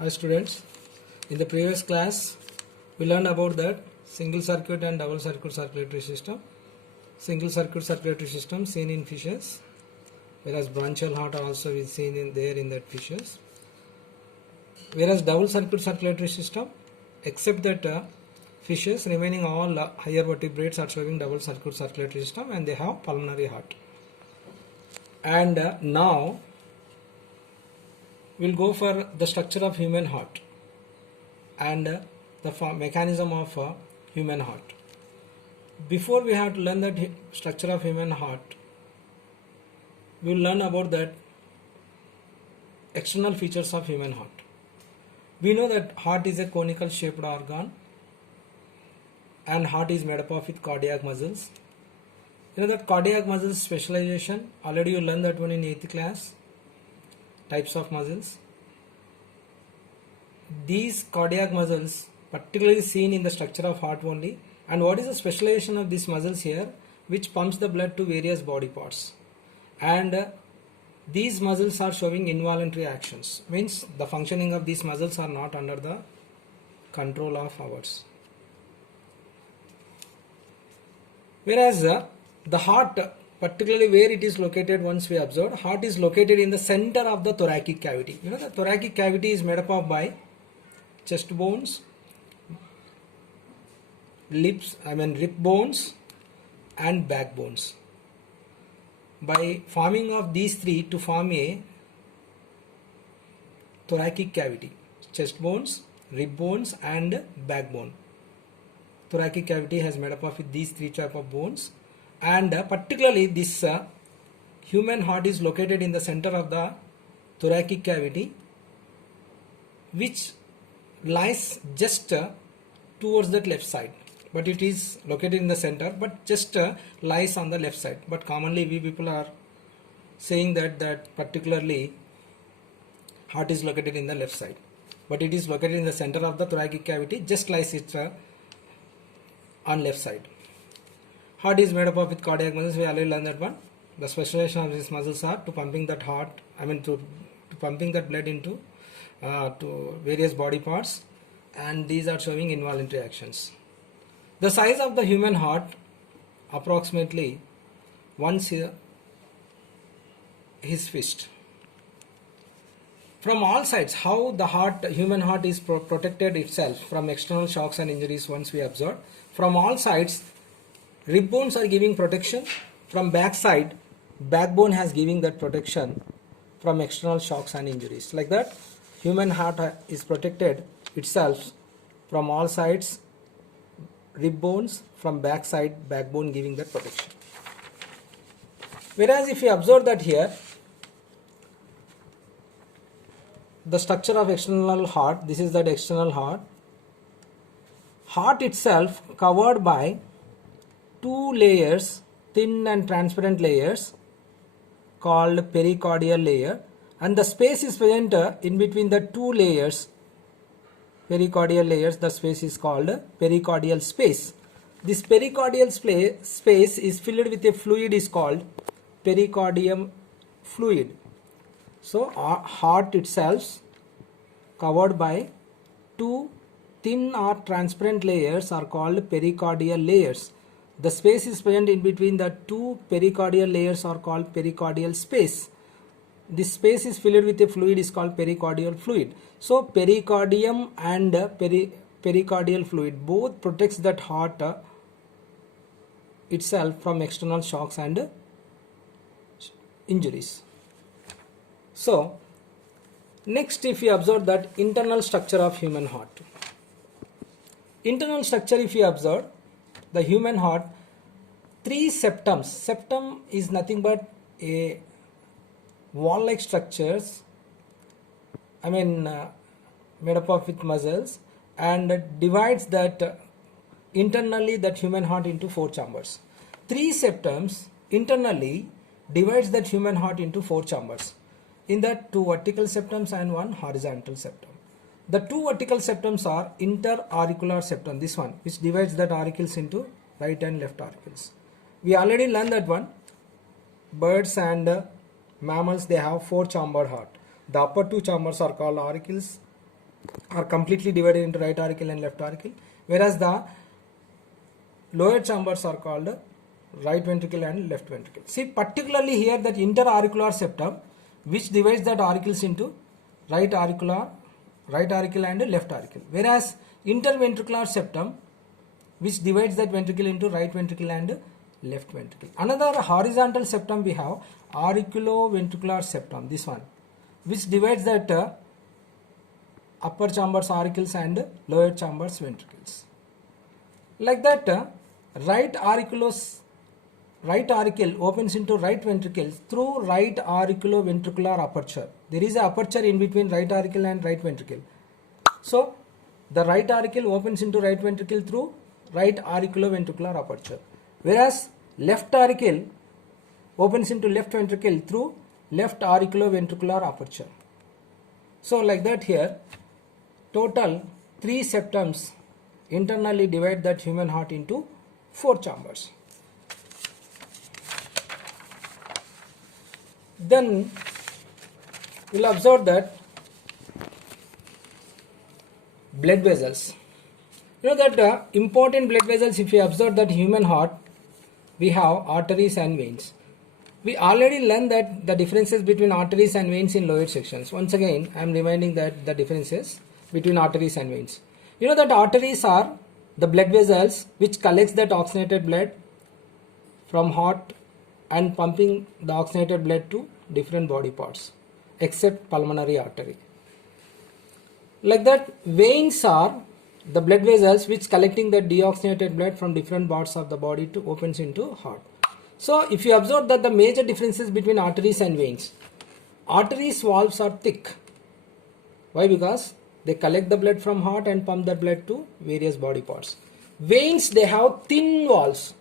Hi students, in the previous class we learned about that single circuit and double circuit circulatory system. Single circuit circulatory system seen in fishes, whereas branchial heart also is seen in that fishes. Whereas double circuit circulatory system, except that fishes remaining all higher vertebrates are showing double circuit circulatory system and they have pulmonary heart. And now we'll go for the structure of human heart and the mechanism of human heart. Before we have to learn the structure of human heart, we will learn about that external features of human heart. We know that heart is a conical shaped organ and heart is made up of with cardiac muscles. You know that cardiac muscles specialization, already you learned that one in 8th class, types of muscles. These cardiac muscles particularly seen in the structure of heart only. And what is the specialization of these muscles here, which pumps the blood to various body parts. And these muscles are showing involuntary actions, means the functioning of these muscles are not under the control of ours. Whereas the heart, particularly where it is located, once we observe, heart is located in the center of the thoracic cavity. You know, the thoracic cavity is made up of by chest bones, rib bones and backbones. By forming of these three to form a thoracic cavity, chest bones, rib bones and backbone. Thoracic cavity has made up of these three type of bones, and particularly this human heart is located in the center of the thoracic cavity, which lies just towards the left side, but it is located in the center, but just lies on the left side. But commonly we people are saying that particularly heart is located in the left side, but it is located in the center of the thoracic cavity, just lies it on left side. Heart is made up of with cardiac muscles. We already learned that one. The specialization of these muscles are to pumping that heart, to pumping that blood into to various body parts, and these are showing involuntary actions. The size of the human heart approximately his fist. From all sides, how the human heart is protected itself from external shocks and injuries, once we observe. From all sides, rib bones are giving protection. From back side, backbone has giving that protection from external shocks and injuries. Like that, human heart is protected itself from all sides, rib bones, from back side, backbone giving that protection. Whereas if you observe that here, the structure of external heart, this is that external heart. Heart itself covered by two layers, thin and transparent layers called pericardial layer, and the space is present in between the two layers, pericardial layers. The space is called pericardial space. This pericardial space is filled with a fluid is called pericardium fluid. So our heart itself covered by two thin or transparent layers are called pericardial layers. The space is present in between the two pericardial layers are called pericardial space. This space is filled with a fluid is called pericardial fluid. So pericardium and pericardial fluid both protects that heart itself from external shocks and injuries. So next, if you observe that internal structure of human heart. Internal structure, if you observe the human heart, three septums. Septum is nothing but a wall-like structures, made up of with muscles, and divides that internally that human heart into four chambers. Three septums internally divides that human heart into four chambers. In that, two vertical septums and one horizontal septum. The two vertical septums are interauricular septum, this one, which divides that auricles into right and left auricles. We already learned that one. Birds and mammals, they have four chambered heart. The upper two chambers are called auricles are completely divided into right auricle and left auricle, whereas the lower chambers are called right ventricle and left ventricle. See, particularly here that interauricular septum, which divides that auricles into right auricle and left auricle, whereas interventricular septum, which divides that ventricle into right ventricle and left ventricle. Another horizontal septum we have auriculoventricular septum, this one, which divides that upper chambers auricles and lower chambers ventricles. Like that, right auricle opens into right ventricle through right auriculoventricular aperture. There is an aperture in between right auricle and right ventricle. So the right auricle opens into right ventricle through right auriculoventricular aperture, whereas left auricle opens into left ventricle through left auriculoventricular aperture. So like that, here total 3 septums internally divide that human heart into 4 chambers. Then we'll observe that blood vessels. You know that important blood vessels, if you observe that human heart, we have arteries and veins. We already learned that the differences between arteries and veins in lower sections. Once again, I am reminding that the differences between arteries and veins. You know that arteries are the blood vessels which collects that oxygenated blood from heart and pumping the oxygenated blood to different body parts except pulmonary artery. Like that, veins are the blood vessels which collecting the deoxygenated blood from different parts of the body to opens into heart. So if you observe that the major differences between arteries and veins, arteries valves are thick. Why? Because they collect the blood from heart and pump the blood to various body parts. Veins, they have thin walls.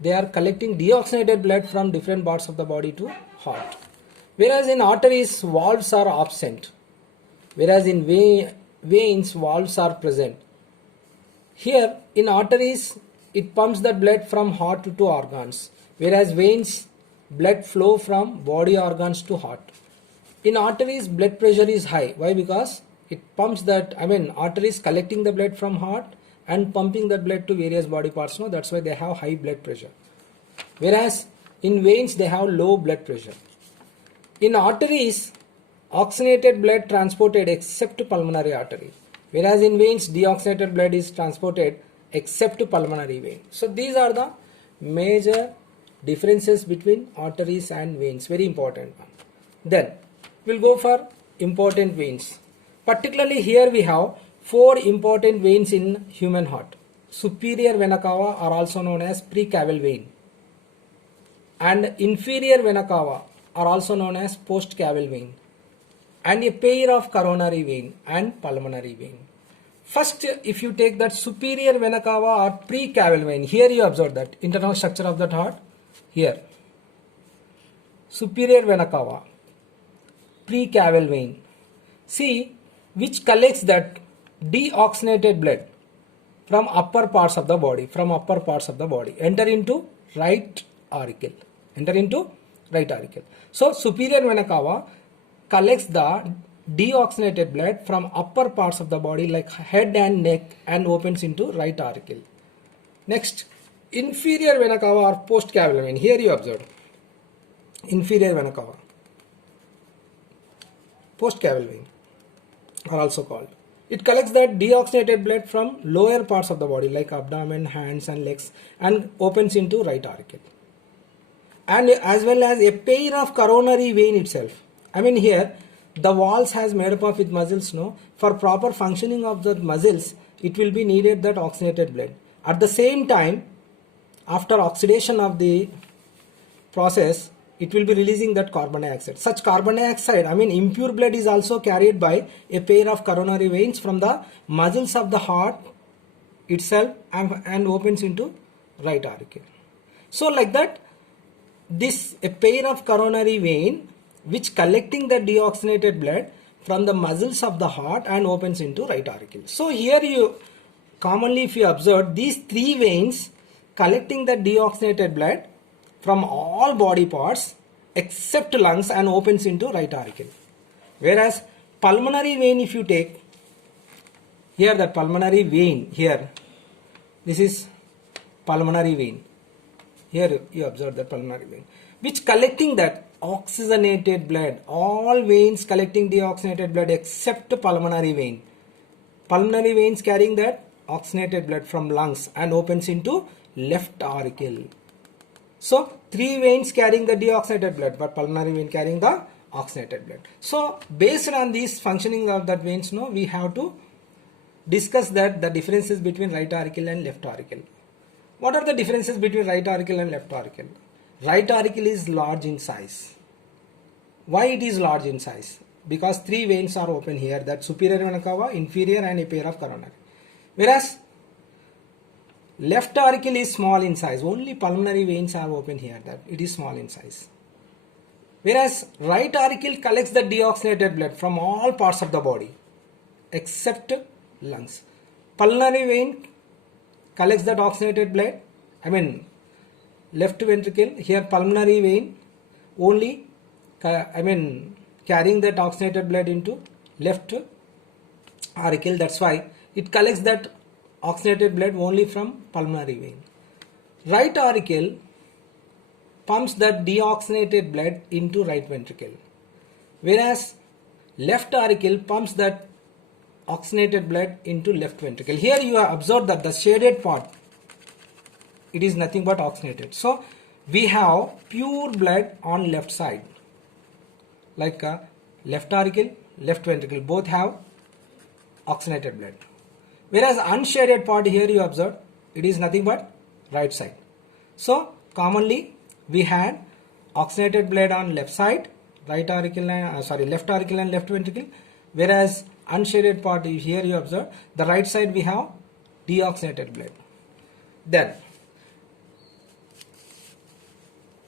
They are collecting deoxygenated blood from different parts of the body to heart. Whereas in arteries, valves are absent. Whereas in veins, valves are present. Here in arteries, it pumps the blood from heart to organs. Whereas veins, blood flow from body organs to heart. In arteries, blood pressure is high. Why? Because it pumps that, arteries collecting the blood from heart and pumping that blood to various body parts. No, that's why they have high blood pressure. Whereas in veins, they have low blood pressure. In arteries, oxygenated blood transported except to pulmonary artery. Whereas in veins, deoxygenated blood is transported except to pulmonary vein. So these are the major differences between arteries and veins. Very important one. Then we'll go for important veins. Particularly here we have 4 important veins in human heart. Superior vena cava are also known as precaval vein, and inferior vena cava are also known as postcaval vein, and a pair of coronary vein and pulmonary vein. First, if you take that superior vena cava or precaval vein, here you observe that internal structure of that heart. Here, superior vena cava, precaval vein. See, which collects that deoxygenated blood from upper parts of the body, enter into right auricle. So superior vena cava collects the deoxygenated blood from upper parts of the body like head and neck and opens into right auricle. Next, inferior vena cava or postcaval vein. Here you observe inferior vena cava, postcaval vein are also called. It collects that deoxygenated blood from lower parts of the body like abdomen, hands and legs and opens into right auricle. And as well as a pair of coronary vein itself. Here the walls has made up of with muscles. No, for proper functioning of the muscles, it will be needed that oxygenated blood. At the same time, after oxidation of the process, it will be releasing that carbon dioxide. Such carbon dioxide, impure blood is also carried by a pair of coronary veins from the muscles of the heart itself and opens into right auricle. So like that, a pair of coronary vein which collecting the deoxygenated blood from the muscles of the heart and opens into right auricle. So here you commonly, if you observe, these 3 veins collecting the deoxygenated blood from all body parts except lungs and opens into right auricle. Whereas pulmonary vein, if you take here, the pulmonary vein here, this is pulmonary vein. Here you observe the pulmonary vein, which collecting that oxygenated blood. All veins collecting deoxygenated blood except pulmonary vein. Pulmonary veins carrying that oxygenated blood from lungs and opens into left auricle. So 3 veins carrying the deoxygenated blood, but pulmonary vein carrying the oxygenated blood. So based on these functioning of that veins, no, we have to discuss that the differences between right auricle and left auricle. What are the differences between right auricle and left auricle? Right auricle is large in size. Why it is large in size? Because 3 veins are open here, that superior vena cava, inferior and a pair of coronary. Whereas left auricle is small in size, only pulmonary veins are open here, that it is small in size. Whereas right auricle collects the deoxygenated blood from all parts of the body except lungs. Pulmonary vein collects that oxygenated blood, left ventricle, here pulmonary vein only, carrying that oxygenated blood into left auricle. That's why it collects that oxygenated blood only from pulmonary vein. Right auricle pumps that deoxygenated blood into right ventricle, whereas left auricle pumps that oxygenated blood into left ventricle. Here you have observed that the shaded part, it is nothing but oxygenated. So we have pure blood on left side, like left auricle, left ventricle, both have oxygenated blood. Whereas unshaded part here you observe, it is nothing but right side. So commonly we had oxygenated blood on left side, left auricle and left ventricle, whereas unshaded part here you observe, the right side we have deoxygenated blood. Then